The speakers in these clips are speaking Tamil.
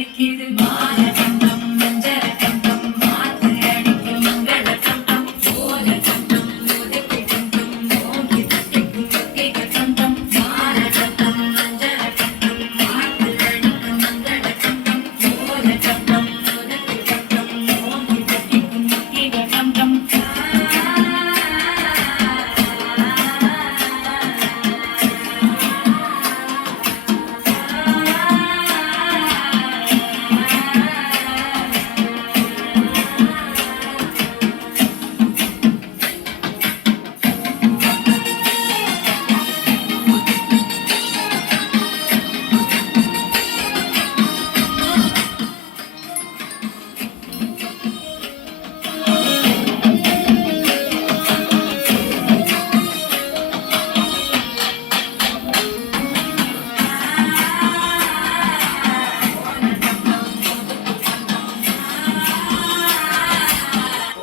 அடிக்குது மால கண்டம் மஞ்சர கண்டம் மாத்து அடிக்கும் மங்கள கண்டம் ஓல கண்டம் உதப்பி கண்டம் ஓங்கி தட்டிக்கும் ஒத்திக கண்டம் மால கண்டம் மஞ்சர கண்டம் மாத்து அடிக்கும் மங்கள கண்டம் ஓல கண்டம் உதப்பி கண்டம் ஓங்கி தட்டிக்கும் ஒத்திக கண்டம்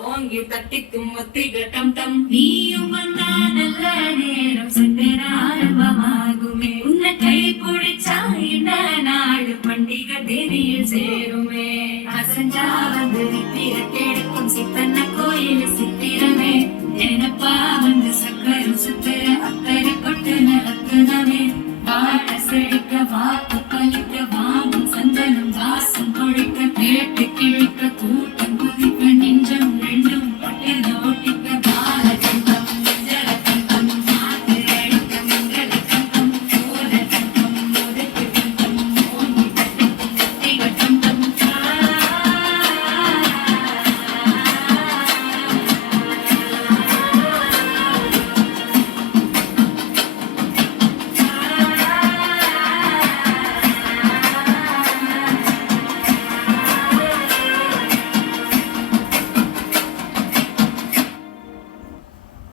ஓங்கி தட்டிக்கும் ஒத்திக டம் டம் நீயும் வந்தா நல்ல நேரம் சென்ற ஆரம்பமாகுமே உன்னை கை பிடிச்சா இந்த நாடு பண்டிகை தேதியில் சேருமே அசஞ்சா வந்து